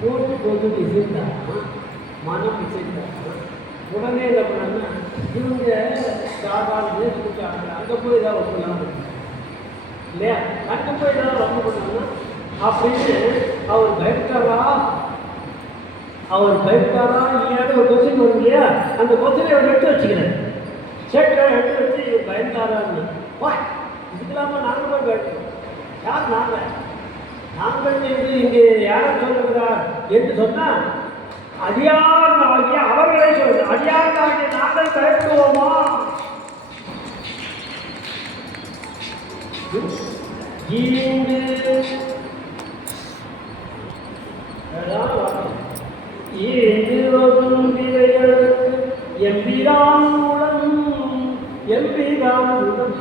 போட்டு போட்டு இசைந்தாங்க, மனம் இசைந்தாங்க. உடனே என்ன பண்ணாங்கன்னா இவங்க சாதாரண கொடுத்தாங்க, அங்கே போய் ஏதாவது ஒப்பலாம் இல்லையா, அங்கே போய் ஏதாவது ரொம்ப பண்ணாங்கன்னா அப்படின்னு அவர் பயப்பட்டாரா இல்லையான்னு ஒரு கொஸ்டின் வரும் இல்லையா, அந்த கொஸ்டினை அவர் எடுத்து வச்சுக்கிறேன். சேட்டை எடுத்து வச்சு பயந்தாரான்னு வா, இதுக்கெல்லாமா நாங்கள் போய் பயப்போம். யார் நாங்கள் என்று இங்கே யாரும் சொல்லுகிறார் என்று சொன்னால் அடியாராகிய அவர்களே சொல்வது. அடியாராகிய நாங்கள் பயப்படுவோமா? எம்பிரான்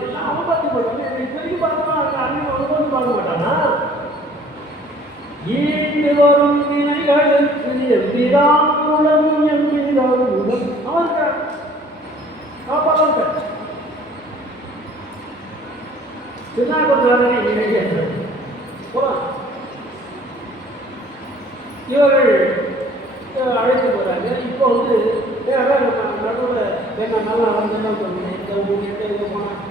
எல்லாம் அவபத்தி பண்ணுவாங்க. பெரிய பார்க்க அன்னைக்கு பார்க்க மாட்டானா? ஈண்டு வரும் வினைகளுக்கு எம்பிரான் மூலம் எம்பிரான் மூலம் அவன் காப்பாற்ற இவர்கள் அழைத்து போகிறாங்க. இப்போ நடுவில் என்ன நல்லா வந்து சொன்னேன், எந்த ஊர் எந்த இது போனால்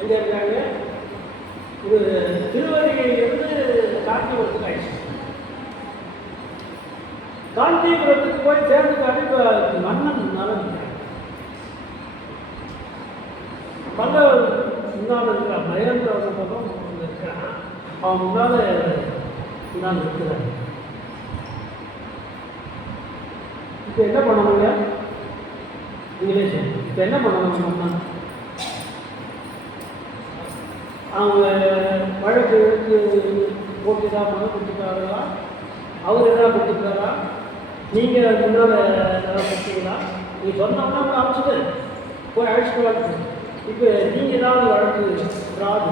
எங்கே இருக்காங்க, ஒரு திருவருகையிலிருந்து காஞ்சிபுரத்துக்கு ஆயிடுச்சு. காஞ்சிபுரத்துக்கு போய் சேர்ந்துக்காக இப்போ மன்னன் நலன் பல முன்னால் இருக்கிறான், மகேந்திர பக்கம் இருக்கிறான். அவன் முன்னால் இருக்கிறான். இப்போ என்ன பண்ணணுங்க? நீங்களே சொல்லு. இப்போ என்ன பண்ணணும்னா அவங்க வழக்கு போட்டு தான் பணம் கொடுத்துருக்காங்களா, அவர் எதாவது கொடுத்துருக்காரா, நீங்கள் முன்னால் எதாவது கொடுத்தீங்களா? நீங்கள் சொன்னோம்னா அவங்க அழைச்சிட்டு போய் அழைச்சிட்டு. இப்போ நீங்கள் ஏதாவது வழக்கு ராது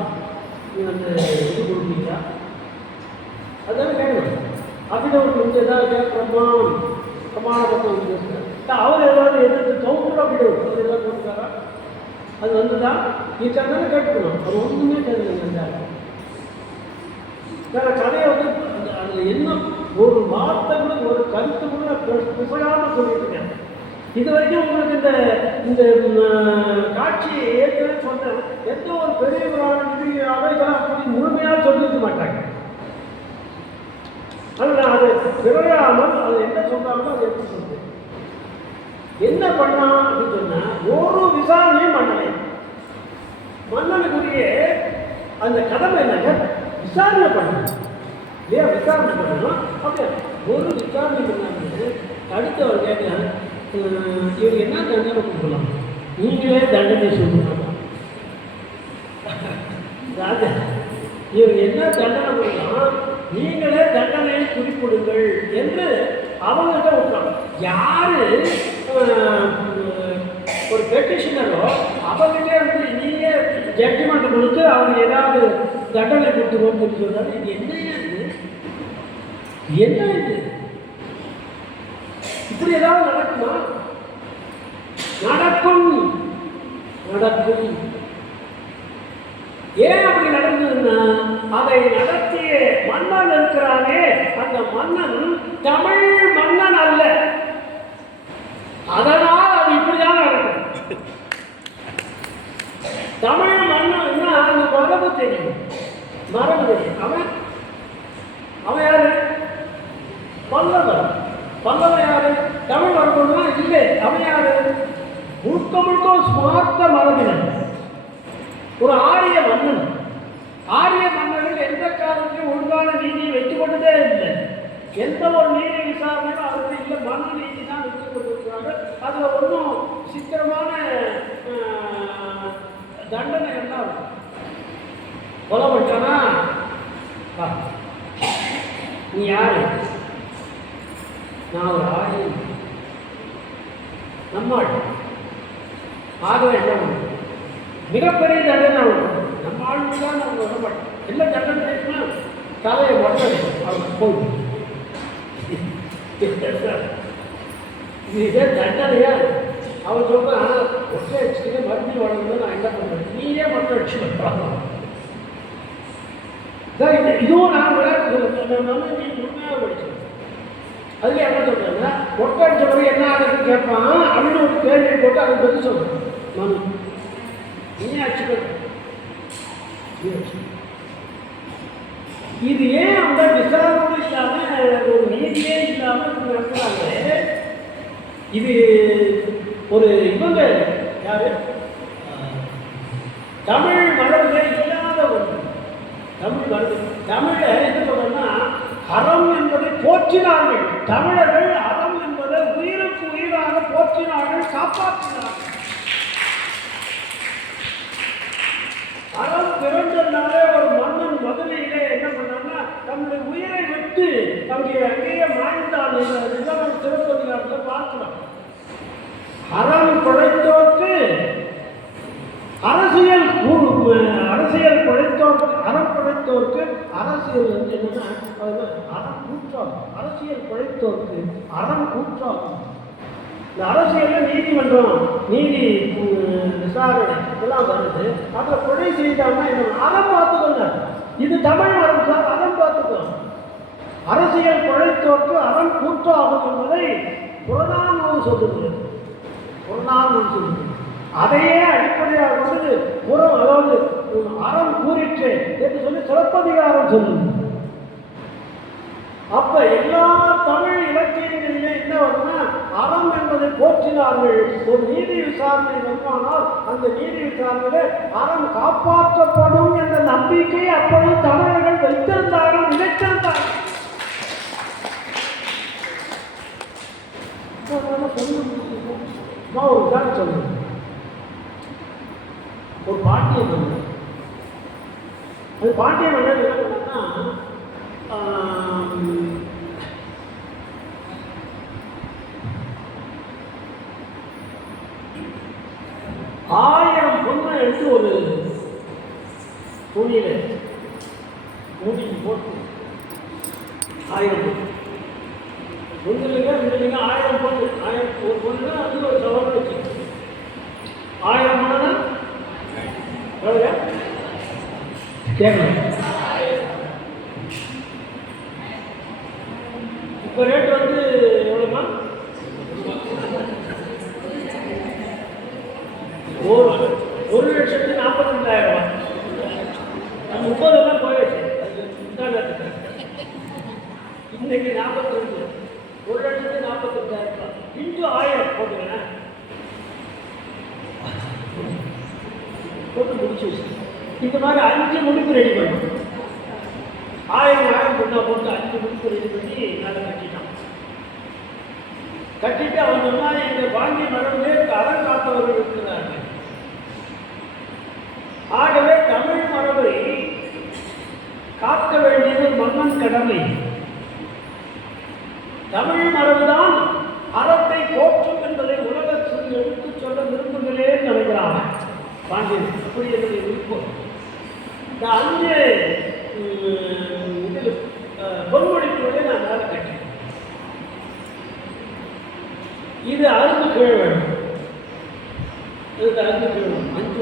நீங்கள் அந்த இது கொடுப்பீங்களா? அதுதான் கேட்கணும். அதில் ஒரு கொஞ்சம் ஏதாவது பிரமாணப்பட்டு அவர் ஏதாவது எதிர்த்து கவுண்டர் அப்படி அவர் ஏதாவது கொடுத்தாரா? அது வந்துதான் இதுக்காக கேட்கணும். அது ஒன்றுமே தெரியல. வேற கதையை வந்து அதில் என்ன ஒரு வார்த்தை கூட ஒரு கருத்து கூட பிசையாமல் சொல்லிட்டு இருக்கேன். இது வரைக்கும் உங்களுக்கு இந்த காட்சியை ஏற்கனவே சொன்னேன். எந்த ஒரு பெரியவரான நிதியாக இதெல்லாம் அப்படி முழுமையாக சொல்லிக்க மாட்டாங்க. ஆனால் அது பிறகாமல் அது என்ன சொல்றாங்களோ அதை எப்படி சொல்றது, என்ன பண்ணலாம் அப்படின்னு சொன்னா ஒரு விசாரணையும் பண்ணலை. மன்னனுக்குரிய அந்த கடமை என்னங்க, விசாரணை பண்ணணும் இல்லையா? விசாரணை பண்ணணும். அப்படியே ஒரு விசாரணை பண்ணாங்க. அடுத்தவர் கேட்கலாம், இவங்க என்ன தண்டனை கொடுக்கலாம், நீங்களே தண்டனை சொல்லணும். இவங்க என்ன தண்டனை கொடுக்கலாம், நீங்களே தண்டனையை குறிப்பிடுங்கள் என்று அவங்ககிட்ட விட்டுறாங்க. யாரு ஒரு பெட்டிஷனரோ அவங்ககிட்டே வந்து நீயே ஜட்ஜ்மெண்ட் கொடுத்து அவங்க ஏதாவது தண்டனை கொடுத்துருவோம் சொல்றாரு. இது என்ன இது இப்படி ஏதாவது நடக்குமா? நடக்கும். ஏன் அப்படி நடந்ததுன்னா, அதை நடத்திய மன்னன் இருக்கிறானே, அந்த மன்னன் தமிழ் மன்னன் அல்ல. அதனால் அது இப்படிதான் நடக்கும். தமிழ் மன்னன் அந்த மரபு தெரியும். அவன் யாரு? பல்லவன் யாரு? தமிழ் மரபுனா இல்லை. அவன் யாரு? முழுக்க சுமார்த்த மரபினர். ஒரு ஆரிய மன்னன். ஆரிய மன்னர்கள் எந்த காலத்திலும் ஒழுங்கான நீதியை வைத்துக் கொண்டதே இல்லை. எந்த ஒரு நீதி விசாரணையும் அதுக்கு இல்லை, மன நீதி தான் வைத்துக் கொண்டிருக்கிறாங்க. அதில் ஒன்றும் சித்திரமான தண்டனை எல்லாம் இருக்கும். கொலை பண்ணிட்டானா நீ யாரு? நான் ஒரு ஆரிய நம்மாள். ஆகவே என்ன பண்ணுவோம்? மிகப்பெரிய தண்டனை நம்ம ஆளுக்கு தான் நம்ம விட மாட்டோம். என்ன தண்டனை தலையை மட்டும் அவங்க போய் இதே தண்டனையா அவர் சொல்றான். ஒற்றை அடிச்சுட்டு மறுபடியும் வளர்ந்து நான் என்ன பண்ணுறேன், நீயே மட்டும் அடிச்சு வைப்பாங்க. இதுவும் நான் விளையாட்டு சொல்லுவேன், நீ உண்மையாக படிச்சேன். அதுல என்ன சொல்றேன்னா, ஒற்றை அடிச்ச பிறகு என்ன ஆகுதுன்னு கேட்பான் அப்படின்னு ஒரு கேள்வி போட்டு அதுக்கு பதில் சொல்றேன். மனு நீ அடிச்சுக்க. இது ஏன் அந்த விசாரணை இல்லாம ஒரு நீதியே இல்லாம நடத்துறாங்க? இது ஒரு இவங்க யாரு தமிழ் மரபுல இல்லாத ஒன்று. தமிழ் மரபு தமிழ என்ன சொல்றேன்னா, அறம் என்பதை போற்றினார்கள். தமிழர்கள் அறம் என்பதை உயிருக்கு உயிராக போற்றினார்கள், காப்பாற்றினார்கள். அறம் பிறந்ததுனாலே ஒரு மன்னன் மதுரையிலே என்ன பண்ணான்னா, தன்னுடைய உயிரை விட்டு அங்கேயே மாய்ந்தான். நம்ம சிறப்பதிகாரத்தில் பார்க்கலாம். அறம் படைத்தோர்க்கு அரசியல் படைத்தோர்க்கு அறம் படைத்தோர்க்கு அரசியல் வந்து என்னன்னா அறம் கூற்றாகும். அரசியல் படைத்தோர்க்கு அறம் கூற்றாகும். இந்த அரசியலில் நீதிமன்றம் நீதி விசாரணை இதெல்லாம் வருது. அதில் கொலை செய்தாங்கன்னா என்ன அறம் பார்த்துக்கோங்க. இது தமிழ் மரபு சார், அறம் பார்த்துக்கோங்க. அரசியல் படைத்தோர்க்கு அறம் கூற்றாகும் என்பதை புறநானூறு சொல்லுகிறது. புறநானூறு சொல்லுகிறது. அதையே அடிப்படையாக கொண்டு அதாவது அறம் கூறிற்று என்று சொல்லி சிலப்பதிகாரம் சொல்லுது. அப்ப எல்லா தமிழ் இலக்கியங்களிலே என்ன வரும்னா, அறம் என்பதை போற்றினார்கள். ஒரு நீதி விசாரணை வருமானால் அந்த நீதி விசாரணையில அறம் காப்பாற்றப்படும் என்ற நம்பிக்கை அப்பொழுது தமிழர்கள் வைத்திருந்தார்கள், நினைத்திருந்தார்கள். ஒரு உதாரணம் சொல்லுங்க. ஒரு பாட்டிய மன்னர், அது பாட்டிய மன்னர் என்ன பண்ணா, 1000 பொண்ணை எடுத்து ஒரு துணியில மூடி போட்டு 1000 பொண்ணுங்க 1000 பொண்ணு, 1000 ஒரு பொண்ணு அது ஒரு சவரம் வச்சு 1000 பொண்ணு கேட்கணும். இப்போ ரேட் வந்து எவ்வளோமா? 1,42,000. 30 போயிடுச்சு. இன்னைக்கு 42, 1,42,000 இன்ட்டு 1000 போட்டுக்கிறேன். போட்டு முடிச்சு வச்சு இந்த மாதிரி 5 முடிப்பு ரெடி பண்ணும். 1000 பொண்ணா போட்டு 5 முடிப்பு ரெடி பண்ணி மேலே கட்டிட்டான். கட்டிட்டு அவன் சொன்னா, எங்கள் பாண்டிய மரபிலே அறம் காத்தவர்கள் இருக்கிறார்கள். ஆகவே தமிழ் மரபை காக்க வேண்டியது மன்னன் கடமை. தமிழ் மரபுதான் அறத்தை போற்றும் என்பதை உலகத்தில் எடுத்துச் சொல்ல விரும்புகிறேன் நினைக்கிறாங்க பாண்டியன். அப்படி என்னுடைய விருப்பம். இந்த 5 இதில் பொன்மொழிப்புகளை நான் மேலே கட்டேன். இது அறுந்து கீழே வேணும். இதுக்கு அறுந்து கீழே வேணும். 5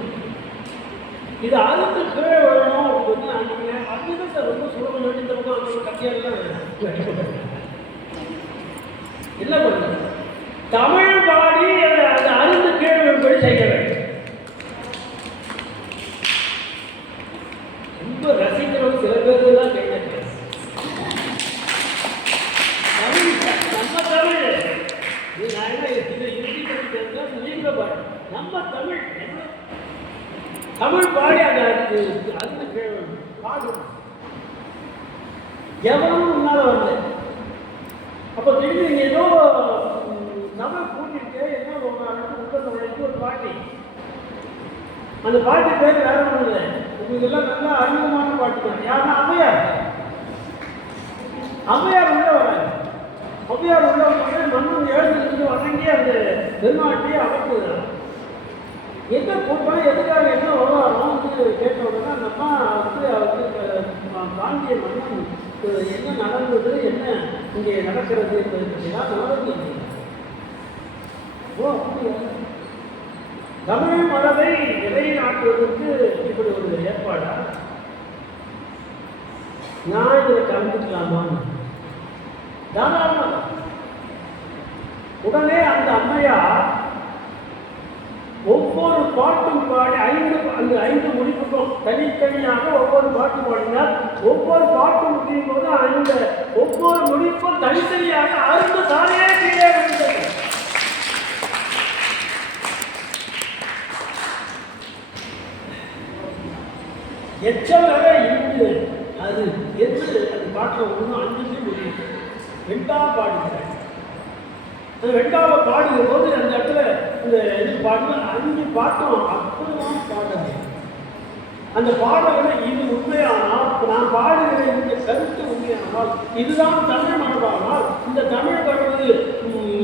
இது அறுந்து கீழே வேணும் அப்படின்னு நீங்கள் அதுதான் ரொம்ப சுலபம். இந்த பக்கம் அந்த கட்டியெல்லாம் என்ன பண்ணுங்க, தமிழ் பாடி அது அறுந்து கீழே வேணும்படி செய்ய வேண்டும். ரொம்ப ரசிக்கிறவங்க சில பேர் தான் கேட்க நம்ம தமிழ் நான் என்ன நீங்க பாடு நம்ம தமிழ் தமிழ் பாடி அதை அறுந்து கீழே வேணும் பாடணும். எவனும் முன்னால வரல. அப்போ திடீர்னு ஏதோ தமிழ் கூட்டிட்டு என்ன உட்காந்து ஒரு பாட்டி, அந்த பாட்டி பேர் வேற ஒன்றும் இல்லை. இதெல்லாம் நல்லா அறிமுகமான பாட்டு தான். யாருன்னா அம்மையார். அம்மையார் உள்ள வராங்க. அம்மையார் உள்ள வந்து மன்னன் எழுந்து வணங்கி அந்த பெருமாட்டியை அமைப்புதான். எங்கே கூட்டம் எதுக்காக என்ன விவகாரம் வந்து கேட்ட உடனே அந்த அம்மா வந்து அவருக்கு பாண்டிய மன்னன் என்ன நடந்தது, என்ன இங்கே நடக்கிறது என்பதை பற்றிலாம் நடந்து. ஓ அப்படியா? தமிழ் மரபை நிலைநாட்டுவதற்கு இப்படி ஒரு ஏற்பாடா? நான் இதில் கலந்துக்கலாமா? தாராளமாக. உடனே அந்த அம்மையார் ஒவ்வொரு பாட்டும் பாடி அந்த 5 முடிவுக்கும் தனித்தனியாக ஒவ்வொரு பாட்டு பாடினார். ஒவ்வொரு பாட்டு முடியும் போது அந்த ஒவ்வொரு முடிப்பும் தனித்தனியாக அறுந்து தானே கீழே விழுந்தது. எச்சம் வரை இருந்து அது என்று அந்த பாட்டில் 1 5 முடியும். 2ஆம் பாடுகிறேன். அந்த 2ஆவது பாடுகிற போது அந்த இடத்துல இந்த இது பாடுவோம் 5 பாட்டும் அற்புதமாக பாடுறது. அந்த பாடல்களை இது உண்மையானால், நான் பாடுகிற இந்த கருத்து உண்மையானால், இதுதான் தமிழ் மரபானால், இந்த தமிழ் மரபு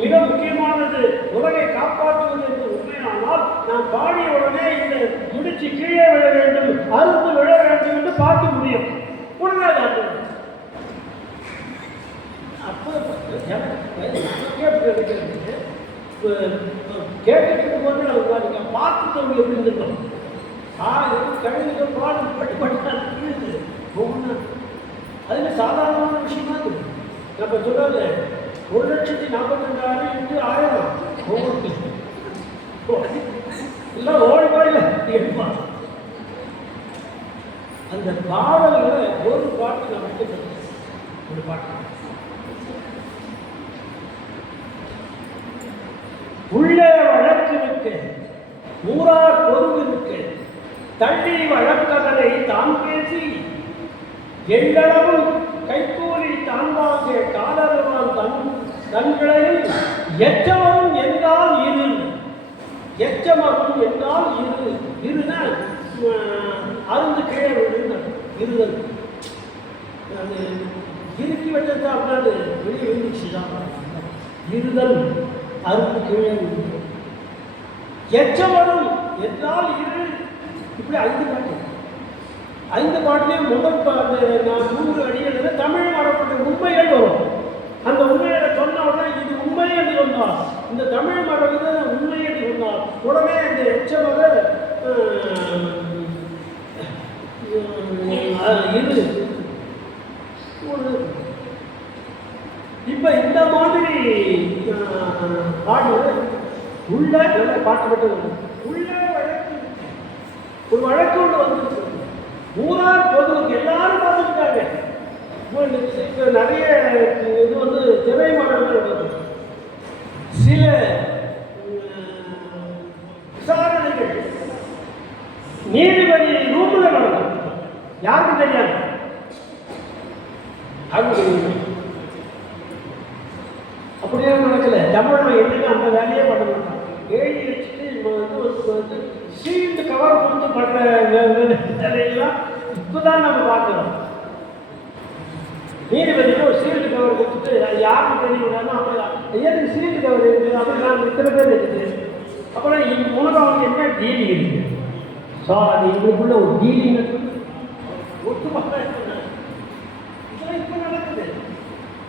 மிக முக்கியமானது, உலகை காப்பாற்றுவது என்று உண்மையானால், நான் பாடிய உடனே இந்த முடிச்சு கீழே விழ வேண்டும், அறுத்து விழ வேண்டும் என்று பார்க்க முடியும். உடனே கேட்டுக்கிட்டு போது நம்ம பார்த்து தோல்வி எப்படி இருந்தோம். கழுவிகள் பாடம் பட்டு பட்டு அதுல சாதாரணமான விஷயமா இருக்கு. நம்ம சொல்றது 1,42,000 into 1000 ஒவ்வொரு இல்லை ஓடி போயில எடுப்பான். அந்த பாடல்களை ஒரு பாட்டு நமக்கு ஒரு பாட்டு உள்ளே வழக்கு இருக்கு, ஊரார் பொருள் இருக்கு, தள்ளி வழக்கதனை தான் பேசி எல்லளவும் கைக்கூலி தான் வாங்க காலருவான் தங்களையும் எச்சமரும் என்றால் இரு, எச்சமரும் என்றால் இரு, இருனா அருந்து கீழே இருதல். அது இறுக்கி வச்சது அப்படின்னாது வெளியே விழுந்துச்சு தான். இருதல் அருந்து கீழே விழுந்து எச்சமரும் என்றால் இரு. இப்படி 5 பாட்டு. 5 பாட்டுலேயும் முதல் நான் 100 அடிகள் தமிழ் மரபுடைய உண்மைகள் வரும். அந்த உண்மையை சொன்ன உடனே இது உண்மை என்று சொன்னார். இந்த தமிழ் மரபு உண்மை என்று சொன்னார். உடனே இந்த எச்சமர இது இப்ப இந்த மாதிரி பாடு உள்ள நல்ல பாட்டுப்பட்டது. உள்ள வழக்கு ஒரு வழக்கு ஒன்று வந்துருக்கு. ஊரார் பொதுவுக்கு எல்லாரும் பார்த்துக்கிட்டாங்க. இப்போ நிறைய இது வந்து திரைமடங்கள் வருது. சில விசாரணைகள் நீதிபதி ரூம்ல நடக்கும். யாருக்கும் தெரியாது. அப்படியே நடக்கல. தமிழ் என்னன்னு அந்த வேலையே பண்ண மாட்டான். எழுதி வச்சுட்டு சீல்டு கவர் கொடுத்து பண்ற வேலையெல்லாம் இப்போதான் நம்ம பார்க்கிறோம். நீதிபதிக்கு ஒரு சீல்டு கவர் கொடுத்துட்டு யாருக்கு தெரியும்னா ஏன் சீல்டு கவர் இருக்குது அப்படின்னு நான் இத்தனை பேர் இருக்குது. அப்புறம் உனக்கு அவங்க என்ன டீலிங் இருக்கு. ஸோ அது எங்களுக்குள்ள ஒரு டீலிங் ஒட்டுமொத்த இதெல்லாம் இப்போ நடக்குது.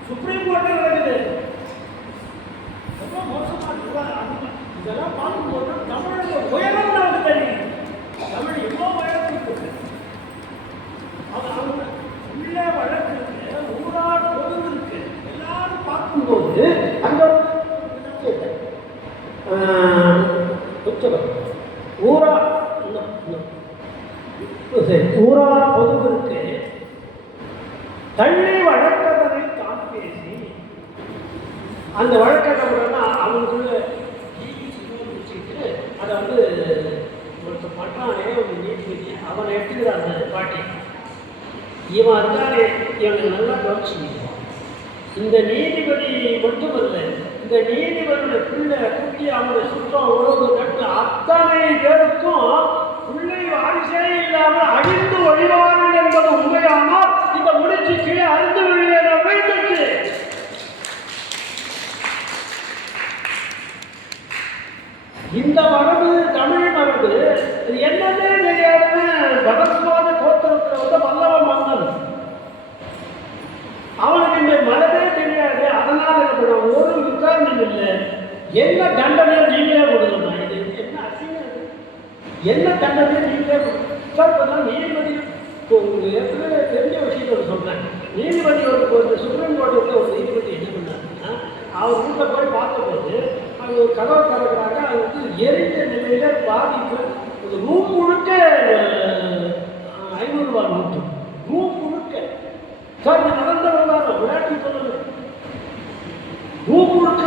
சுப்ரீம் கோர்ட்டில் நடக்குது. ரொம்ப மோசமாக இதெல்லாம் பார்க்கும்போது தமிழோட உயரம் நமக்கு தெரியும். தமிழ் எவ்வளோ உயரம் இருக்குது. அது அவங்க உள்ள வழக்கு இருக்கு, ஊரார் பொருள் இருக்கு. எல்லாரும் பார்க்கும்போது அந்த ஊரார் பொருள் இருக்கு. தள்ளி வழக்கதனை தான் பேசி அந்த வழக்கத்தை அவங்களுக்குள்ள அதை வந்து ஒருத்தர் பண்றானே ஒரு நீதிபதி அவனை எடுத்துக்கிற அந்த பாட்டி இவன் இருக்கானே இவனுக்கு நல்லா கவனிச்சு. இந்த நீதிபதி மட்டுமல்ல, இந்த நீதிபதியோட பிள்ளை குட்டி அவனை சுற்றம் உறவு நட்டு அத்தனை பேருக்கும் பிள்ளை வாரிசே இல்லாமல் அழிந்து ஒழிவார்கள் என்பது உண்மையானால் இந்த முடிச்சு கீழே அழிந்து விழுகிற வைத்துச்சு. இந்த மரபு தமிழ் மரபு இது என்னன்னே தெரியாத பரஸ்வாத கோத்திரத்தில் வந்து பல்லவ மன்னன் அவனுக்கு இந்த மரபே தெரியாது. அதனால ஒரு விசாரணை இல்லை. என்ன தண்டனை நீங்களே கொடுக்கணும். இது என்ன அசிங்கம். என்ன தண்டனை நீங்களே சார் பண்ணால் நீதிபதி ஏற்கனவே தெரிஞ்ச விஷயத்தை சொல்கிறேன். நீதிபதி ஒரு சுப்ரீம் கோர்ட்டில் ஒரு நீதிபதி என்ன பண்ணாருன்னா, அவர் வீட்டில் போய் பார்த்தபோது அது ஒரு கதவை திறக்கிறாங்க. அது வந்து எரிந்த நிலையில பாதிப்பு ஒரு ரூம் முழுக்க 500 ரூபா நோட்டு, ரூம் முழுக்க. சார் இது நடந்த விவகாரம், விளையாட்டு சொல்லணும். ரூம் முழுக்க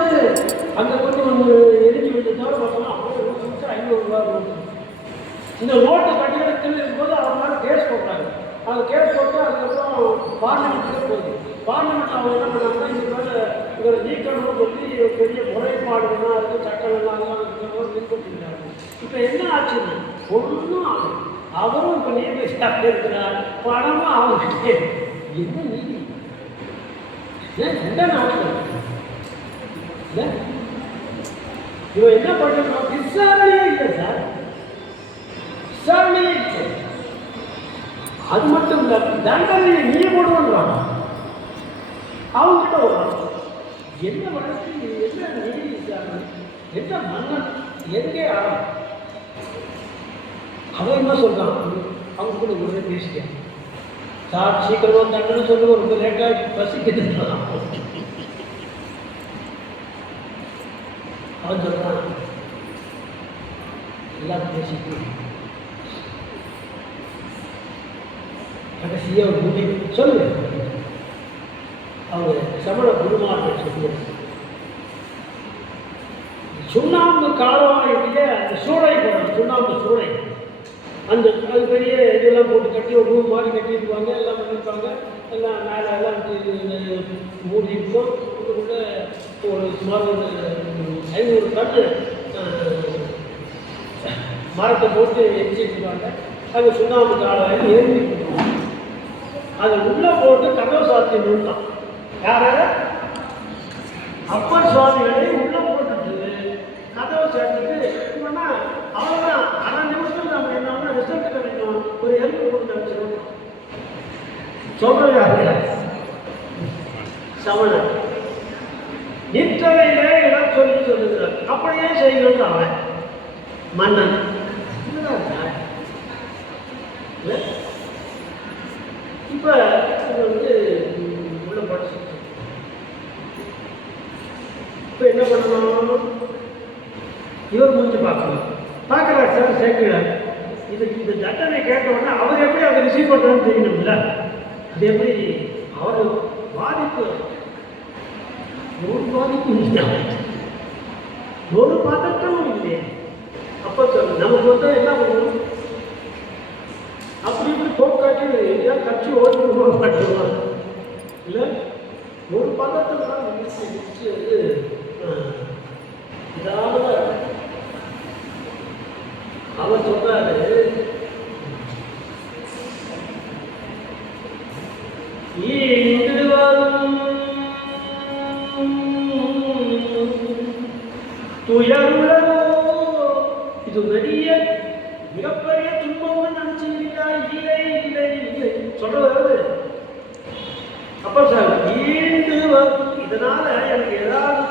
அங்கே கொஞ்சம் எரிஞ்சு விட்டுட்டாரு. பார்த்தோம்னா அப்படியே ரூம் முழுக்க 500 ரூபா நோட்டு. இந்த நோட்டு கட்டிடத்தில் இருக்கும்போது அவர் மேலே கேஸ் போட்டாங்க. அது கேஸ் போட்டு அதுக்கப்புறம் பார்லிமெண்ட்டுக்கு போகுது. பார்லிமெண்ட் அவங்க என்ன பண்ணாங்கன்னா, இது மேலே இவரை நீக்கணும்னு சொல்லி பெரிய முறைப்பாடுகள்லாம் இருக்குது, சட்டங்கள்லாம் பின்பற்றிருக்காங்க. இப்போ என்ன ஆச்சுன்னா ஒன்றும் அவரும் இப்போ நீதிபதியாக இருக்கிறார், பணமும் அவங்ககிட்டே. என்ன நீதி எந்த நாட்டில் இல்லை? இவன் என்ன பண்ணுறான்? விசாரணையே இல்லை சார், விசாரணையே இல்லை. அது மட்டும் இல்லை, தண்டனையை நீ போடுவான் அவங்ககிட்ட வருவான். என்ன வழக்கு, என்ன நீதி விசாரணை, என்ன மன்னன், எங்கே ஆரம்பம்? அவன் என்ன சொல்றான்? அவங்க கூட உடனே பேசிட்டேன் சார், சீக்கிரம் தண்டனை சொல்லி ரொம்ப லேட்டாக பசிக்குது. அவன் சொல்றான் எல்லாம் பேசிட்டு கடைசியாக ஒரு முடிவு சொல்லு. அவங்க சமண குருமார்கள் சொல்லுவாங்க, சுண்ணாம்பு காலவாயுடைய அந்த சூளை போடுறது, சுண்ணாம்பு சூளை, அந்த அது பெரிய இதெல்லாம் போட்டு கட்டி ஒரு ரூம் மாதிரி கட்டிடுவாங்க, எல்லாம் பண்ணியிருப்பாங்க. எல்லாம் மேலே எல்லாம் மூடி இருக்கும். இதுக்குள்ள ஒரு சுமார் ஒரு 500 டன்னு மரத்தை போட்டு எரிச்சிருப்பாங்க. அது சுண்ணாம்பு காலவாயில் ஏறி அதை உள்ளே போட்டு கதவு சாத்தி நிறுத்தான். யாராவது அப்பர் சுவாமிகளை உள்ளே போட்டுட்டு கதவை சேர்த்துட்டு இப்போனா அவ்வளோதான். அரை நிமிஷத்தில் நம்ம என்ன ரிசல்ட் கிடைக்கும், ஒரு எலும்பு கொண்டு வச்சிருக்கோம். சொல்றாங்க சமணர் நிற்றவையிலே இடம் சொல்லி சொல்லுகிறார். அப்படியே செய்யணும் அவன் மன்னன். இப்போ வந்து உள்ள படிச்சு இப்போ என்ன பண்ணணும்? இவர் மூஞ்சி பார்க்கணும். பார்க்குறாரு சார் சேர்க்கிறார். இந்த தண்டனை கேட்டவுடனே அவர் எப்படி அதை ரிசீவ் பண்ணுறதுன்னு தெரியணும்ல. அது எப்படி அவர் பாதிப்பு, ஒரு பாதிப்பு இல்லை, ஒரு பதட்டமும் இல்லையே. அப்போ சொல்லு நமக்கு வந்து என்ன பண்ணணும்? அப்படி இப்படி போக்காட்டி எங்கேயாவது கட்சி ஓட்டு போக மாட்டேங்குவாங்க இல்லை. ஒரு பதத்தில் தான் முடிச்சு இதாவது அவர் சொல்றாரு, துயருளோ இது பெரிய மிகப்பெரிய துன்பம்னு நினைச்சீங்களா? இல்லை இல்லை இல்லை சொல்றது. அப்ப சார் ஈண்டு இதனால எனக்கு ஏதாவது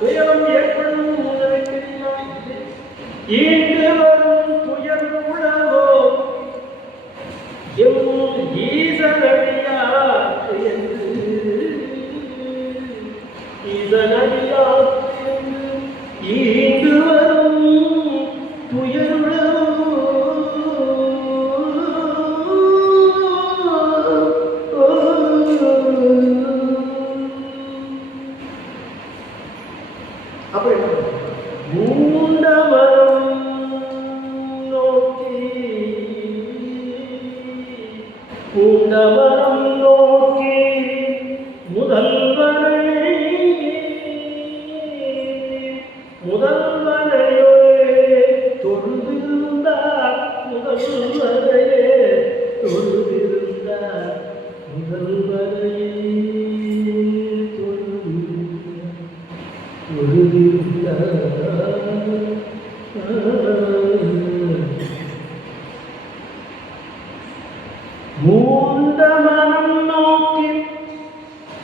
துயரம் ஏற்படும் நினைக்கிறீங்களா? ஈண்டு வரும் துயர் உழவோ ஈசனடியா என்று ஈசனடியா ஈண்டு வரும் துயருளோ பூண்டவரம் நோக்கி முதல்வனையோ தொழுதிருந்தார், முதல்வரையே தொழுதிருந்தார், முதல்வரையே மூண்ட மனம் நோக்கி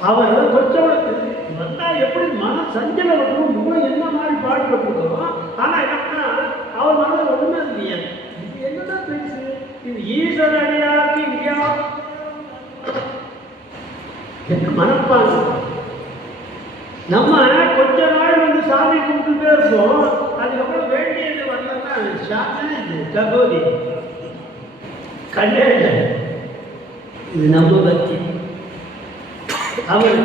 அவர் கொஞ்சம் வந்தா எப்படி மனம் சஞ்சலம் இருக்கும், என்ன மாதிரி பாடுபட்டுருக்கோம். ஆனா என்னன்னா அவர் மனதில் ஒண்ணுமே இல்லையா, இது ஈஸ்வரடியாருக்கு இந்தியா என்ன மனப்பாங்க. நம்ம கொஞ்ச நாள் வந்து சாமி கும்பிட்டுட்டே இருப்போம், அதுக்கப்புறம் வேண்டியது வரலன்னா சாமி இது கபோதி கண்ணே இல்லை. இது நம்ம பக்தி. அவர்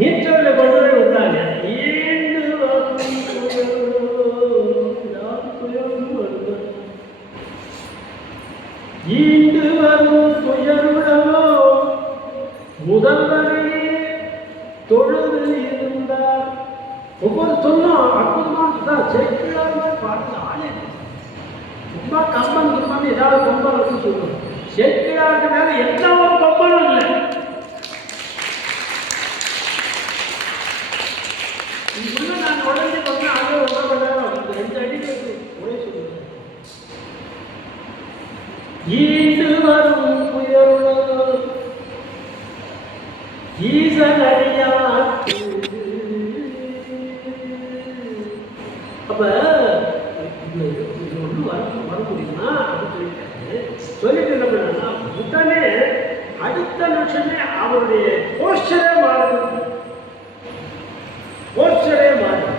நீச்சலில் கொண்டு போய் விட்டாங்க. ஈண்டு வரும் துயருடமோ முதல்வரையே தொழுது இருந்தார். ஒவ்வொரு சொல்லும் அற்புதமான சேர்க்கிறார்கள். பாட்டு ஆளே சும்மா கம்பன் கம்பன் ஏதாவது கம்பன் அப்படின்னு சொல்லுவோம். சேர்க்கிறாருக்கு மேல எந்த ஒரு கம்பனும் இல்லை. நான் உடனே பண்ண அதே ஒன்றை 2 அடிக்கிறது ஒரே சொல்லுவேன். ஈண்டு வரும் புயல் ஈசனடியார். அப்ப ஒன்று வர முடியுமா அப்படின்னு சொல்லிட்டு என்ன பண்ணா உடனே அடுத்த நிமிஷமே அவருடைய போஸ்டரே மாறுது. போஸ்டரே மாறுது.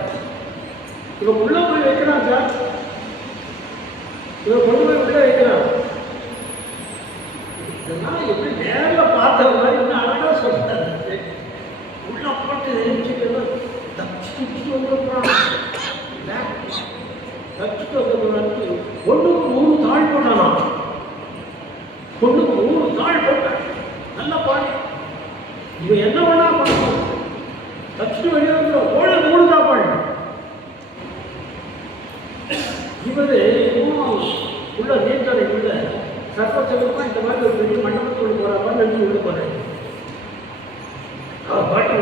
இவன் உள்ள போய் வைக்கிறான் சார், இவன் கொண்டு போய் உள்ள வைக்கிறான். இதெல்லாம் எப்படி நேரில் பார்த்த மாதிரி இன்னும் அழகா சொல்றாரு. உள்ள போட்டு தச்சுட்டு வந்துடுறான். தச்சுட்டு வந்துடுறான்னு ஒன்றுக்கு 3 தாழ் போட்டானா. ஒன்றுக்கு 3 தாழ் போட்டான். நல்லா பாடி இவன் என்ன பண்ணா பண்ணுவான். தச்சுட்டு வெளியே வந்துடும். 3 தான் பாடு. இவர் உள்ள நீர்த்தலை உள்ள சர்வசங்கமாக இந்த மாதிரி ஒரு பெரிய மண்டபத்தோடு போகிற மாதிரி நினைச்சு உள்ள போகிறேன். அவர் பாட்டு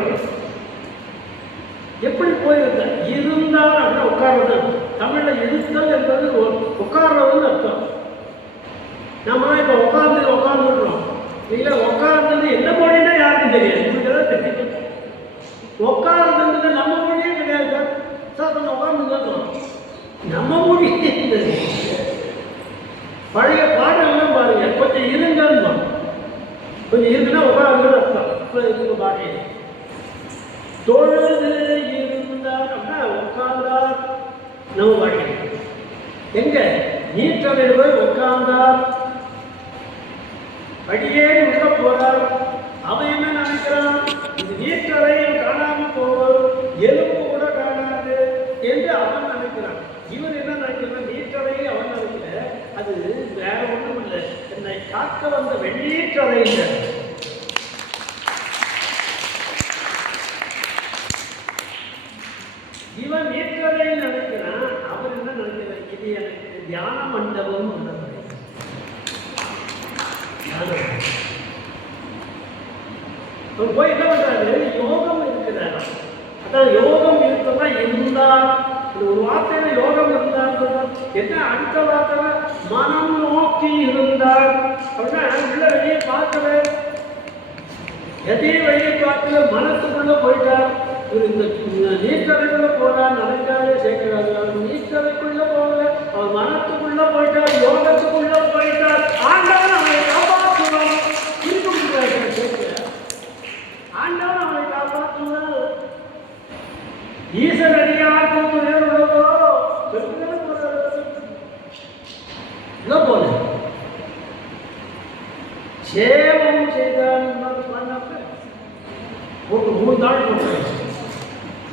எப்படி போயிருந்த இருந்தால் அப்படின்னா உட்கார்றது. தமிழில் இருத்தல் என்பது உட்கார்றதுன்னு அர்த்தம். நம்மளாம் இப்போ உட்காந்துடுறோம். இல்லை உட்கார்ந்தது என்ன மொழின்னா யாருக்கும் தெரியாது. இப்படிதான் தெரியும். உட்கார்ந்தது நம்ம மொழியே கிடையாது சார். கொஞ்சம் உட்கார்ந்து நம்ம மொழியே பழைய பாடலாம் பாருங்க. கொஞ்சம் இருங்கன்னு கொஞ்சம் இருக்குன்னா உட்கார்ந்து அர்த்தம். இப்போ இவங்க பாடிய தொழுது இருந்தார் அப்படின்னா உட்கார்ந்தார். நம்ம பாடி எங்க நீற்றலையில் போய் உட்கார்ந்தார். அடியேறி உள்ள போறார். அவன் என்ன நினைக்கிறான், இது நீற்றலையும் காணாம போவோம், எலும்பு கூட காணாது என்று அவன் நினைக்கிறான். இவர் என்ன நினைக்கிறான், நீற்றலையை அவன் நினைக்கல. அது வேற ஒன்றும் இல்லை, என்னை காக்க வந்த வெண்ணீற்றலை இல்லை. இவன் நீற்றலையை நினைக்கிறான். அவர் என்ன நினைக்கிறார், இது எனக்கு தியான மண்டபம். போய் என்ன பண்றாரு, யோகம் இருக்கிறார். அதான் யோகம் இருக்கிறதா இருந்தால் ஒரு வார்த்தையில யோகம் இருந்தார். என்ன அடுத்த வார்த்தை மனம் நோக்கி இருந்தார் அப்படின்னா உள்ள வெளியே பார்க்கல, எதையும் வெளியே பார்க்கல, மனத்துக்குள்ள போயிட்டார். இந்த நீச்சலைக்குள்ள போனார். நடக்காதே சேர்க்கிறாரு. அவர் நீச்சலைக்குள்ள போகல, அவர் மனத்துக்குள்ள போயிட்டார், யோகத்துக்குள்ள போயிட்டார். ஆண்டவன் அவரை காப்பாற்றுவார். இருக்க முடியாது சேர்க்க. ஆண்டவன் அவரை காப்பாற்றுவார். ஈசனடியாருக்கு துயர் உலகோ போல சேவம் செய்தான். போட்டு 3 நாள் போட்டாங்க.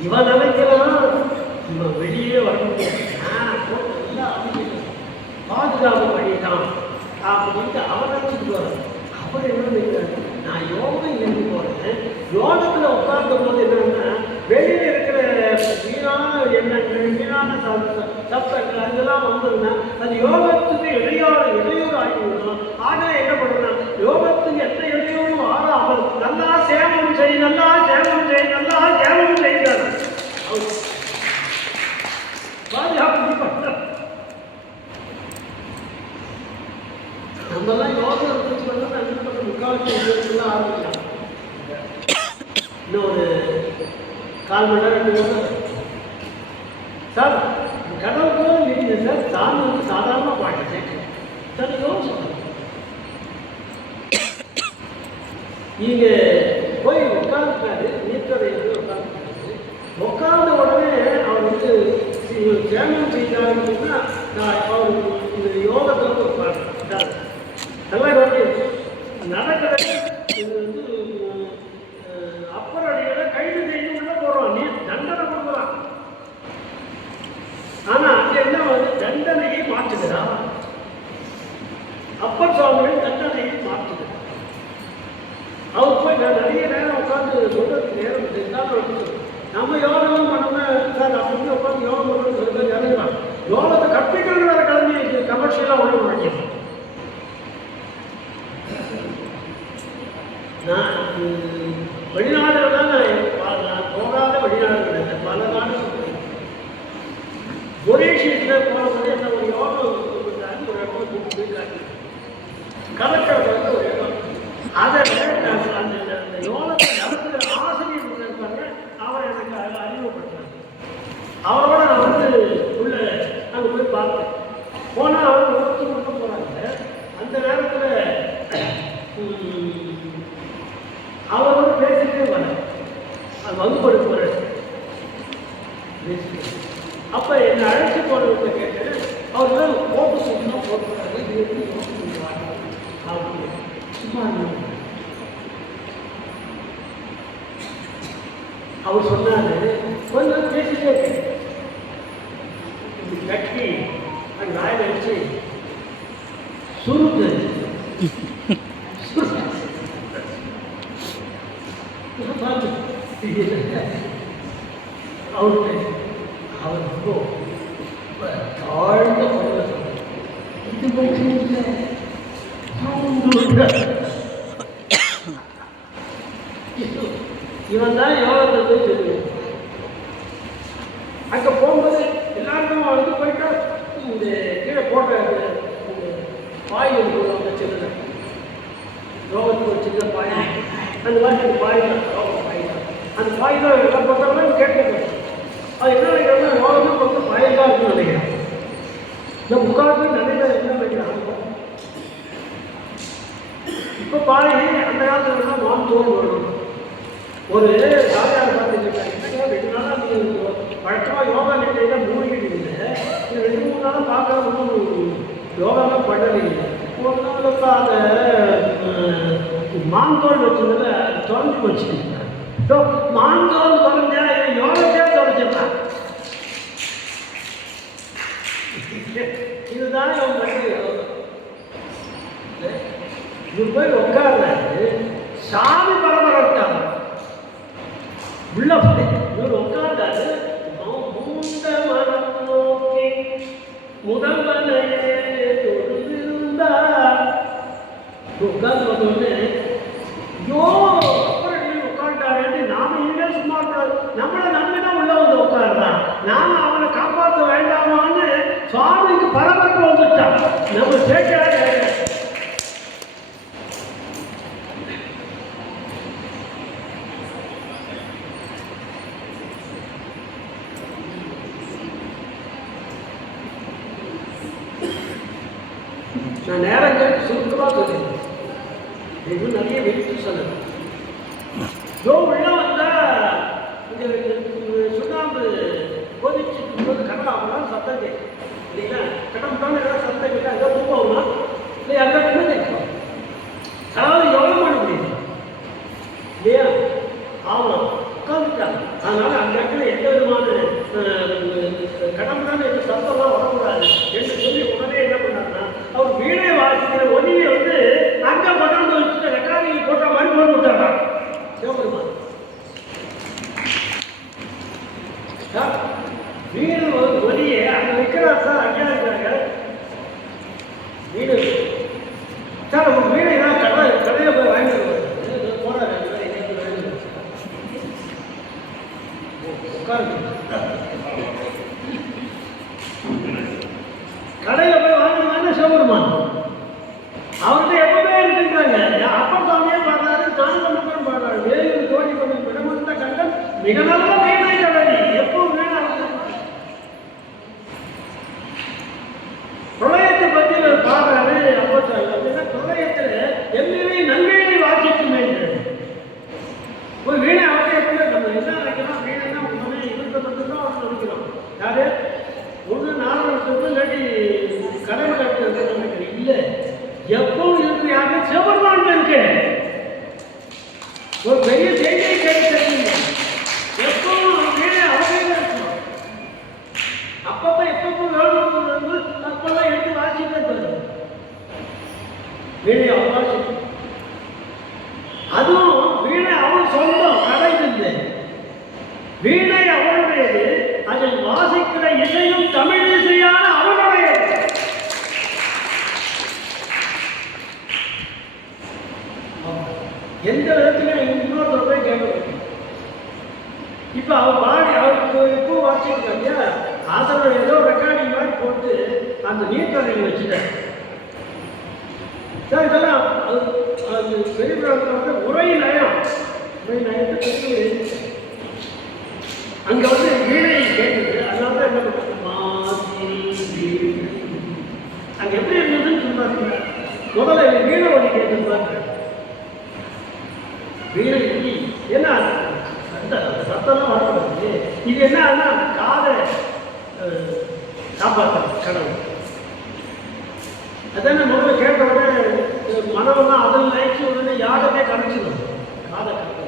இவன் நினைக்கிறான் இவன் வெளியே வர முடியாது, பாதுகாப்பு பண்ணிட்டான் அப்படின்ட்டு அவன் நினைச்சிட்டு போறான். அவர் என்ன நினைக்கிறாரு, நான் யோகம் இருந்து போறேன். யோகத்தில் உட்கார்ந்த போது என்னன்னா வெளியில் இருக்கிற வீணான எண்ணங்கள், வீணான சப்தங்கள் அதெல்லாம் வந்துருந்தா அது யோகத்துக்கு இடையூறு ஆகிவிடும். ஆனால் என்ன பண்ணுறான், யோகத்துக்கு எந்த இடையூறும் ஆகாமல் நல்லா சேவம் செய், நல்லா சேவம் செய், நல்லா சேவம் செய்தார். பாதுகாப்பு பண்ண நம்மெல்லாம் யோகம் பண்ண முக்கால்வாசி ஆரம்பிக்கலாம். இன்னும் ஒரு 4 மணி நேரம் 2 மணி நேரம் சார் கடவுள் போல நிற்குது சார். சாமி வந்து சாதாரணமாக பாட்டு சார் யோசிச்சு இங்கே போய் உட்காந்துட்டாரு, நீச்சலையில் போய் உட்காந்துட்டாரு. உட்கார்ந்த உடனே அவர் வந்து தியானம் செய்தாருன்னு சொன்னால் அவர் இந்த யோகத்தில் இருப்பார். நல்லா வந்து நடக்கிறது. இது வந்து அப்பரடிகளை கைது செய்து உள்ள போடுறான், நீ தண்டனை கொடுக்குறான். ஆனால் அங்கே என்ன வந்து தண்டனையை மாற்றுகிறான். அப்பர் சுவாமிகள் தண்டனையை மாற்றுகிறார். அவர் போய் நான் நிறைய நேரம் உட்காந்து சொல்றதுக்கு நேரம் இருந்தாலும் நம்ம யோகம் பண்ணோம்னா சார் அப்படின்னு உட்காந்து யோகம் பண்ணணும்னு சொல்லி இறங்குறான். யோகத்தை கற்பிக்கிறது வேற கிளம்பி கமர்ஷியலாக ஒன்று பண்ணிடுறேன். நான் வெளிநாடுகள் தான் நான் போகாத வெளிநாடுகள் பல நாடு ஒரே விஷயத்தில் போகும்போது என்ன ஒரு யோகம் ஒரு இடம் கூப்பிட்டு போய் காட்டி கலெக்டர் வந்து ஒரு இடம் அதை அந்த யோகத்தை நடத்துகிற ஆசிரியர் இருப்பாங்க. அவரை எனக்கு அறிமுகப்படுத்துறாங்க. அவரோட நான் வந்து உள்ள அங்கே போய் பார்த்தேன். போனால் அவர் ஒருத்தர் மட்டும் போகிறாங்க. அந்த நேரத்தில் அவர் வந்து பேசிட்டே வரேன், அது வகுப்படுத்த போகிறேன் பேசிட்டு. அப்போ என்னை அழைச்சி போனவங்க கேட்டேன். அவர் தான் போட்டு சொல்லணும் போட்டுறாரு, இது எப்படி யோசிச்சு அப்படின்னு சும்மா அவர் சொன்னாரு. கொஞ்சம் பேசிட்டே கட்டி அந்த நாயை வச்சு சுருட்டு அவருக்கு அவர் ரொம்ப தாழ்ந்த இது மட்டும் இல்லை, இவன் தான் யோகத்தை போய் சொல்லுவேன். அங்கே போகும்போது எல்லாருக்கும் வந்து போயிட்டா இந்த கீழே போட்ட பாய் அந்த சின்ன யோகத்துக்கு ஒரு சின்ன பாய், அந்த மாதிரி அந்த பாய் தான் யோகம் பாய் தான். அந்த பாய் தான் எல்லாம் போட்டாலும் கேட்க அது என்ன நினைக்கிறேன்னா யோகமே கொஞ்சம் பாய் தான் இருக்குன்னு நினைக்கிறேன். இந்த உட்காந்து நினைக்கிற என்ன நினைக்கிறாங்க. இப்போ பாய் அந்த காலத்துல மான் தோல் வரணும். ஒரு ராஜாவை பார்த்துருக்காங்க, என்னங்க 2 நாளாக நீங்கள் வழக்கமாக யோகா நிலையில் மூழ்கிட்டு இல்லை, 2-3 நாளாக பார்க்காம ஒன்றும் யோகாலாம் பண்ணலைங்க. ஒரு நாளுக்கு அந்த மான்தோல் வச்சதில் தொலைஞ்சு வச்சுக்கிங்க. மான்தோல் தொலைஞ்சா யோகத்தையே தொலைச்சிருக்கான். இதுதான் இவன் பண்ணி யோகம். இது போய் உட்கார்றாரு, சாமி பரபரட்டாங்க உள்ள இவர் உட்கார்ந்தாரு. மூண்ட மனம் நோக்கி முதல்வனையே தொழுந்திருந்தார். உட்கார்ந்து வந்தோடனே ஐயோ அப்புறம் நீ உட்காந்துட்டாரு. நாம இனிமே சும்மா இருக்காது, நம்மளை நம்பிதான் உள்ள வந்து உட்காடுறான், நாம அவனை காப்பாற்ற வேண்டாமான்னு சுவாமிக்கு பரபரப்பு வந்துட்டான். நம்ம கேட்கிறாரு. நான் நேரம் கேட்டு சுருக்கமாக சொல்லிடுறேன். இது நிறைய வெளிச்சு சொல்லணும். யோ உள்ள வந்தால் இந்த சுண்ணாம்பு கொதிச்சுட்டு போது கடலாகலாம் சத்தம் கேட்கும் இல்லைங்களா? கடம்புட்டான ஏதாவது சத்தம் கேட்டால் ஏதோ தூக்கம்னா இல்லை அங்கே என்ன கேட்கும். அதாவது எவ்வளோ பண்ண முடியும் இல்லையா? ஆமாம் உட்காந்துட்டாங்க. அதனால் அந்த இடத்துல எந்த விதமான கடம்புட்டான எந்த சத்தம்லாம் வரக்கூடாது என்று சொல்லி உடனே என்ன பண்ணாருன்னா அவர் வீணை வாசிக்கிற ஒலியை வந்து அங்கே கொண்டாந்து வச்சுட்டு ரெக்கார்டிங் போட்ட மாதிரி போட்டு விட்டாரா சிவபெருமான். வீணை ஒலியை அங்கே வைக்கிறார் சார். அங்கே இருக்கிறாங்க வீடு ஒரு பெரிய செய்தியை கேட்டு எப்பவும் வீணை அவசியம் இருக்கணும். அப்பப்போ எப்பப்போ வேணும் அப்பெல்லாம் எடுத்து வாசிக்கிட்டே போயிடும். வீணை அவகாசம் அதுவும் வீணை அவன் சொந்தம் கடை இல்லை. வீணை அவனுடையது, அதில் வாசிக்கிற இசையும் தமிழ் இசையான அவனுடையது. எந்த விதத்திலும் இன்னொரு போய் கேட்க. இப்போ அவன் பாடி அவருக்கு இப்போ வாசிக்கிறாங்க. அதோட ஏதோ ரெக்கார்டிங் மாதிரி போட்டு அந்த நீர்க்கரையில் வச்சுட்டேன். சார் இதெல்லாம் அது பெரிய வந்து உரை நயம். உரை நயத்துக்கு அங்கே வந்து வீணையை கேட்குது. அதனால தான் என்ன பண்ணுறது அங்கே எப்படி இருந்ததுன்னு சொன்னாங்க. முதல்ல வீணை ஒளி கேட்டுருப்பாங்க. வீணை என்ன சத்தம்லாம் வரப்படுது. இது என்ன காதை காப்பாற்ற கடவுள். அதான முதல்ல கேட்ட உடனே மனவெல்லாம் அதில் நினைச்சு உடனே யாகத்தை கடைச்சிடும். காதை கடைச்சி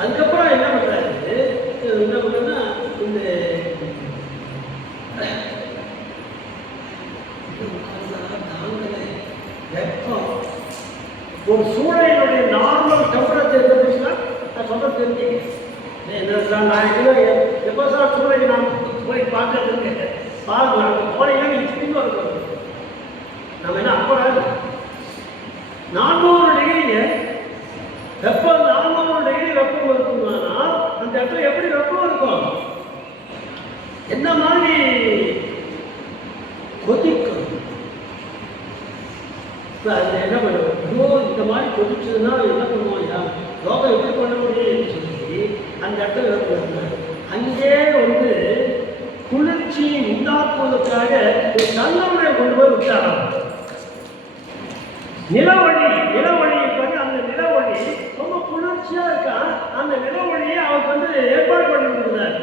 அதுக்கப்புறம் என்ன பண்ணுறாரு, என்ன பண்ணுறதுன்னா இந்த வெப்பம் ஒரு சூழலினுடைய நார்மல் டெம்பரேச்சர் இருந்துச்சுன்னா நான் சொல்ல தெரிஞ்சுங்க. என்ன நான் எப்போ சார் சூழலை நான் போய் பார்க்கறதுன்னு பாருங்க. போனீங்கன்னா நீங்கள் திரும்ப இருக்கணும். நம்ம என்ன அப்போ 400 டிகிரிங்க வெப்பம். 400 டிகிரி வெப்பம் இருக்குமானா அந்த இடத்துல எப்படி வெப்பம் இருக்கும்? என்ன மாதிரி கொதிக்கும். இப்போ அதில் என்ன பண்ணுவோம், இந்த மாதிரி கொதிச்சதுன்னா என்ன பண்ணுவோம், யோகா எப்படி பண்ண முடியும்னு சொல்லி அந்த இடத்துல வெப்பம். அங்கே வந்து குளிர்ச்சியை உண்டாக்குவதற்காக ஒரு தன்னமுறை கொண்டு போய் விட்டாராம். நிலவழி இருப்பாங்க. அந்த நிலவழி ரொம்ப குளிர்ச்சியாக இருக்கான். அந்த நிலவழியை அவருக்கு வந்து ஏற்பாடு பண்ணி கொடுத்தார்.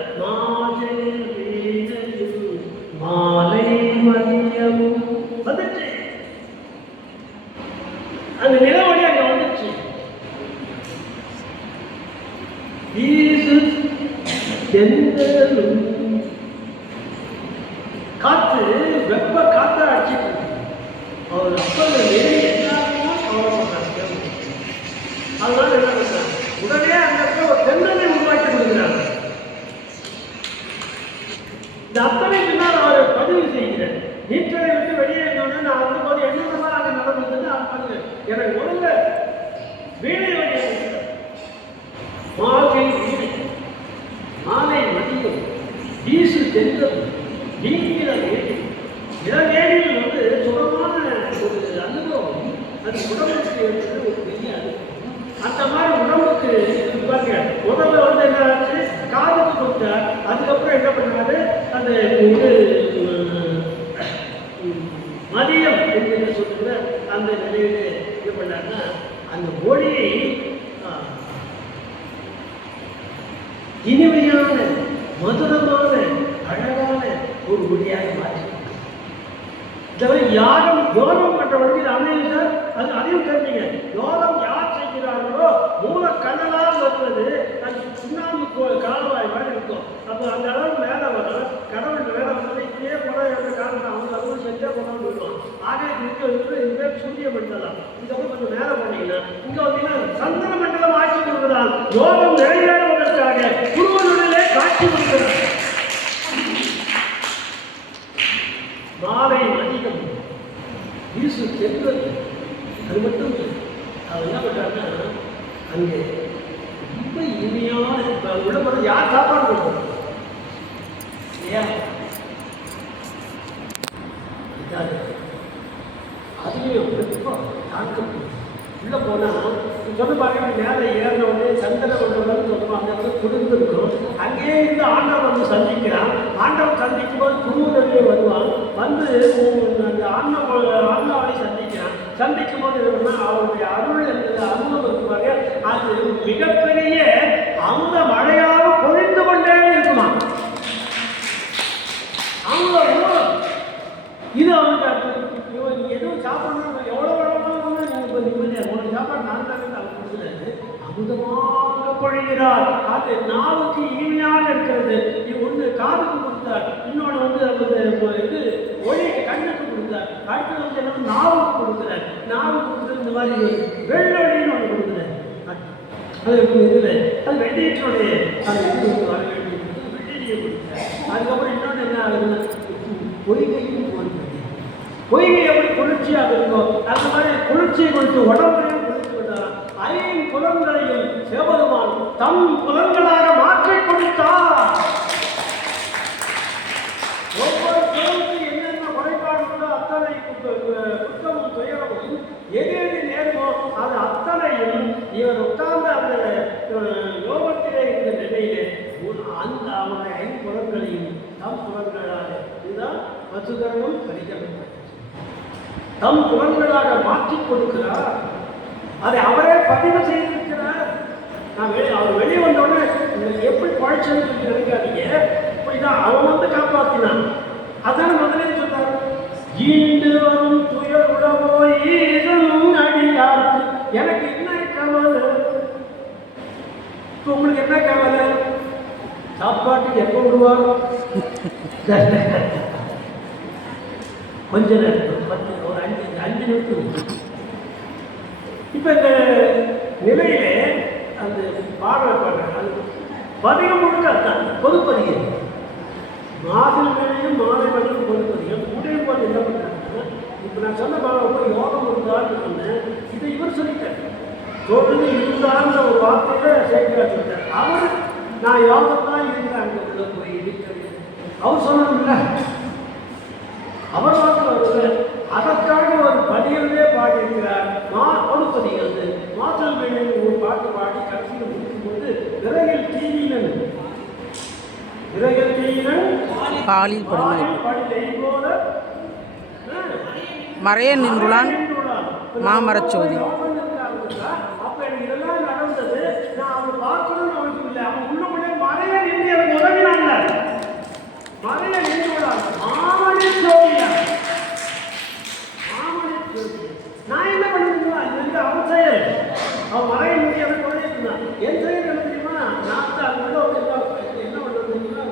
மாலை மதியமும் வந்துச்சு. அந்த நிலவழி அங்கே வந்துச்சு. வீசு தென்றலும் காற்று வெப்ப காற்ற அடிச்சுட்டு அவர் அப்ப எல்லாருமே கவலைப்படுறாங்க. அதனால என்ன பண்றாங்க, உடனே அந்த இடத்துல ஒரு தென்னலை உருவாக்கி கொடுக்குறாங்க. இந்த அத்தனை பின்னால் அவர் பதிவு செய்கிறார். நீச்சலை விட்டு வெளியே இருந்தோடனே நான் வந்து போது என்னென்னலாம் அங்கே நடந்ததுன்னு அது பண்ணுங்க. எனக்கு முதல்ல வீணை வழியை மாலை வீணை மாலை மதியம் வீசு தென்றல் நீங்கிற வேடி. இளவேடியில் வந்து சுகமான ஒரு அனுபவம். அது உடம்புக்கு இருக்கிறது ஒரு பெரிய அனுபவம். அந்த மாதிரி உடம்புக்கு பாருங்க. முதல்ல வந்து என்ன ஆச்சு, காதுக்கு கொடுத்தார். அதுக்கப்புறம் என்ன பண்ணாரு, அந்த இது மதியம் என்று சொல்லுற அந்த நிலையில என்ன பண்ணாருன்னா அந்த ஒளியை இனிமையான மதுரமான அழகான ஒரு ஒளியாக மாற்றி யாரும் யோகம் பண்றவர்கள் இது அமையும் சார். அது அதையும் தெரிஞ்சுங்க. யோகம் யார் செய்கிறார்களோ மூல கடலால் வருவது அது சுண்ணாம்பு காலவாய் மாதிரி இருக்கும். அப்போ அந்த அளவு மேலே வரும். கடவுள் மேலே வந்து இப்படியே போனால் எந்த காரணம் அவங்க அதுவும் செஞ்சே போனால் போயிடுவோம். ஆக இதுவே சூரிய மண்டலம். இந்த கொஞ்சம் மேலே போனீங்கன்னா இங்கே வந்தீங்கன்னா சந்திர மண்டலம் ஆட்சி கொடுக்கிறார். யோகம் நிறைவேறுவதற்காக குருவனுடைய காட்சி கொடுக்கிறார். மாலை அதிகம் வீசு தென்றல். அது மட்டும் அவர் என்ன பண்ணுறாருன்னா அங்கே ரொம்ப இனிமையான உள்ள போது யார் சாப்பாடு கொடுக்கணும் இல்லையா? அதுலேயும் தாக்கம் உள்ளே போனால் சொன்ன பாருங்க. மேலே ஏறினவுடனே சந்தன கொண்டவர்கள் சொல்லுவோம். அந்த இடத்துல குளிர்ந்துருக்கும். அங்கேயே இருந்து ஆண்டவன் வந்து சந்திக்கிறான். ஆண்டவன் சந்திக்கும் போது குருவர்களே வருவான். வந்து அந்த ஆண்டவனை சந்திக்கிறான். சந்திக்கும் போது அவருடைய அருள் என்பது அமுதம் இருக்குவாங்க. அது மிகப்பெரிய அமுத மழையாக பொழிந்து கொண்டே இருக்குமா. அவங்க இது அவனுக்கு எதுவும் சாப்பிடணும். எவ்வளோ வேணாலும் நீங்கள் இப்போ நிம்மதியாக உனக்கு சாப்பாடு நான் தானே பொழிகிறார். அது நாவுக்கு இனிமையாக இருக்கிறது. ஒன்று காதுக்கு கொடுத்தார், இன்னொன்று இது ஒளி கண்ணுக்கு கொடுத்தார், அடுத்து என்ன நாவுக்கு கொடுக்குறார். நாவுக்கு கொடுத்து இந்த மாதிரி வெள்ளொழின்னு ஒன்று கொடுக்குறார். அது இதில் அது வெள்ளியினுடைய அது இது வர வேண்டிய வெள்ளியை கொடுக்குறார். அதுக்கப்புறம் இன்னொன்று என்ன ஆகுதுன்னா பொய்கையும் போகிறது. பொய்கை எப்படி குளிர்ச்சியாக இருக்கோ அந்த மாதிரி குளிர்ச்சியை கொடுத்து உடம்பையும் குளிர்ச்சி விட்டார். ஐம்புலன்களையும் சிவபெருமான் தம் புலன்களாக மாற்றிக் கொடுத்தார். ஒவ்வொரு புலனுக்கு என்னென்ன குறைபாடுகளோ அத்தனை குற்றமும் துயரமும் எது நேருமோ அது அத்தனையும் இவர் உட்கார்ந்த அந்த யோகத்திலே இருந்த நிலையிலே அந்த அவருடைய ஐம்புலன்களையும் தம் புலன்களாக இதுதான் வசுகரமும் பரிகரமும் தம் புலன்களாக மாற்றிக் கொடுக்கிறார். அதை அவரே பதிவு செய்திருக்கிறார். அவர் வெளியே வந்தோடனே எப்படி பழச்சன்னு சொல்லி நினைக்காதீங்க. இப்படிதான் அவன் காப்பாற்றினான். அதான முதலே சொன்னார், ஈண்டு வரும் துயர் உடவோ ஈரும் அடியாருக்கு. எனக்கு என்ன கவலை? இப்போ உங்களுக்கு என்ன கவலை? சாப்பாட்டுக்கு எப்போ விடுவாரோ கொஞ்ச நேரம் 10 ஒரு 5 நிமிஷம். இப்போ இந்த நிலையிலே அந்த பாடுறாங்க. அது பதிகம் முழுக்க அதுதான் பொதுப்பதிகம். மாதல் வேலையும் மாலை வேலையும் பொதுப்பதிகம். முடியும் போது என்ன பண்ணுறாங்கன்னா, இப்போ நான் சொன்ன பாடம் யோகம் இருந்தான்னு சொன்னேன். இதை இவர் சொல்லிட்டார். தொடர்ந்து இருந்தான்ற ஒரு வார்த்தையில சேர்க்கிறார் சொல்லிட்டார். அவர் நான் யோகம் தான் இருக்கிறேன் அங்கே உள்ள போய் இருக்கிறது அவர் சொன்னாங்கல்ல, அவர் வாக்கில் வருது. அதற்காக ஒரு பதிகளே பாடியிருக்கிறார். பொதுப்பதிகள் மாதல் வேலையில் ஒரு பாட்டு பாடி கடைசியில் முடிக்கும்போது விறகில் தீயிலன் பாலில் போல மறைய நின்றுளான் மாமரச்சோதி. அப்ப எனக்கு இதெல்லாம் நடந்தது. நான் அவனை பார்க்கணும்னு அவனுக்கு இல்லை. அவன் உள்ளுக்குள்ளே மறைய நின்று எனக்கு உதவினாங்க. மறைய நின்றுளான் மாமணி சோதியா. நான் என்ன பண்ணுறீங்களா? இது அவன் செயல். அவன் மறைய நின்று எனக்கு உதவினான். என் செயல் என்ன தெரியுமா? நான் தான் என்ன பண்ணுறீங்களா?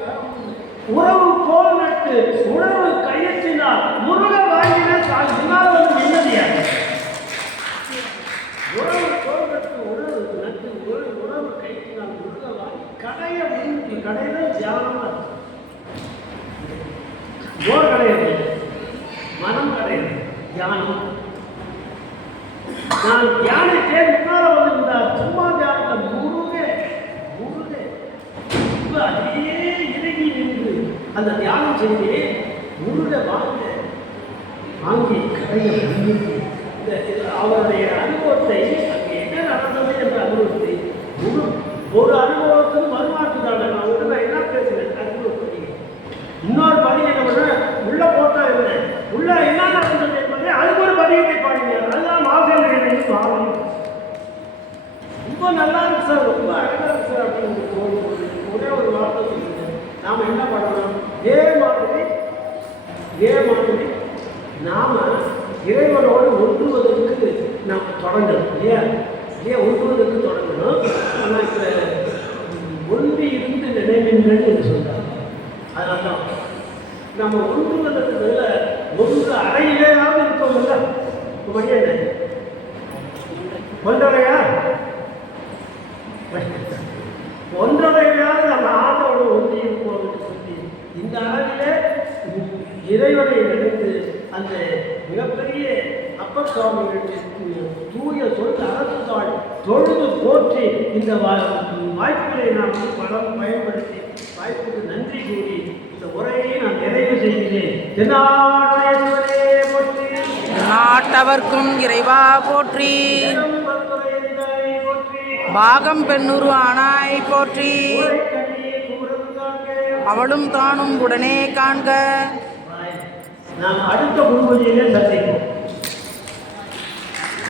உறவு கோல் நட்டு உணவு கையற்றினால் முருக வாங்கின முன்னால் நிம்மதியாக. உறவு கோல் நட்டு உணவு நட்டு உணவு கையற்றினால் முருக வாங்கி கடையை முன்னிட்டு கடையில தியானமாக ஓர் கிடையாது, மனம் கிடையாது, தியானம். நான் தியானித்தே முன்னால வந்திருந்தார். சும்மா தியானத்தை முருகே அதே இறங்கி நின்று அந்த தியானம் செய்து முருக வாங்கி கடையை முன்னிட்டு அவருடைய அனுபவத்தை அங்கே என்ன நடந்தது என்ற அனுபவத்தை ஒரு அனுபவத்துக்கு மறுமாற்றுதாங்க. நான் உடனே என்ன பேசுகிறேன் அனுபவப்படி இன்னொரு பதிவு என்ன பண்ண உள்ள போட்டா இருந்தேன். உள்ள என்ன நடந்தது என்பதை அதுக்கு ஒரு பதியத்தை பாடினார். அதுதான் மாசேந்திரன் பாவம். ரொம்ப நல்லா இருக்கு சார், ரொம்ப அழகாக இருக்கு சார் அப்படின்னு தோணுது. ஒரே ஒரு வார்த்தை சொல்லுங்க. நாம் என்ன பண்ணணும்? இதே மாதிரி நாம் இறைவனோடு ஒன்றுவதற்கு நாம் தொடங்கணும் இல்லையா? ஒன்றுவதற்கு தொடங்கணும். ஆனால் இப்போ ஒன்றி இருந்து நினைவுங்கள்னு சொல்கிறாங்க. அதனால தான் நம்ம ஒன்றுவதற்கு மேலே ஒன்று அறையிலேயாவது இருக்கோம் இல்லை? இப்போ மணி என்ன? 1:30 1:30 நம்ம ஆட்டோட ஒன்றி இருப்போம் சொல்லி இந்த அளவிலே இறைவனை நினைத்து அந்த மிகப்பெரிய அப்பர் சுவாமிகளுடைய தூய அரசு தொழுது போற்றி இந்த வாய்ப்புகளை நாம் பலம் பயன்படுத்தி வாய்ப்புக்கு நன்றி கூறி இந்த உரையை நான் நிறைவு செய்கிறேன். போற்றி, நாட்டவர்க்கும் இறைவா போற்றி, பாகம் பெண்ணுரு ஆனாய் போற்றி, அவளும் தானும் உடனே காண்க. நாம் அடுத்த குருபதியிலே சந்திப்போம்.